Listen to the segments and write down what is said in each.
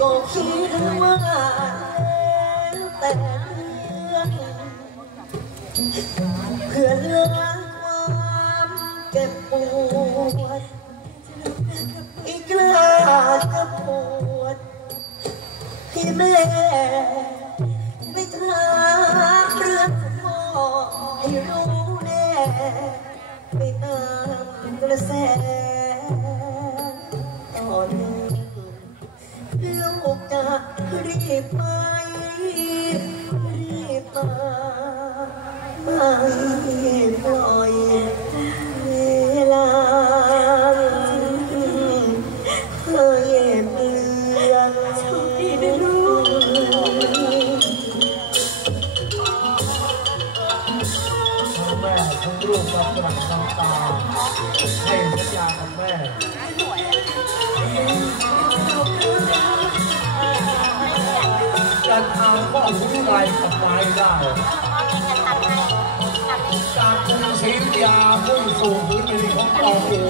ก็คิดว่าแล้วแต่เรื่องเพื่อล้างความเจ็บปวดอีกล้าจะปวดให้แม่ไม่ถามเรื่องพ่อให้รู้แน่ไปตามกระแส ลูกจะรีบไปรีบมาไม่ปล่อยเวลาให้เปลืองโชคดีนะลูกแม่ทั้งลูกก็กลั้นน้ำตาให้สัญญากับแม่ ก็รู้ไรกับไม้ได้จากกรุงศรีอยุธยาพุ่งสู่พื้นดินของปอกู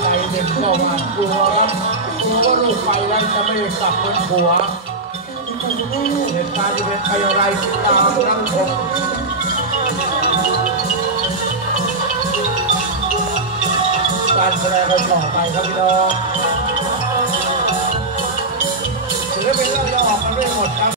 ใจเด็กก็หวาดกลัวกลัวว่าลูกไปแล้วจะไม่ได้กลับเป็นผัวเหตุการณ์จะเป็นไปอย่างไรติดตามรับชม แสดงกันต่อไปครับพี่น้อง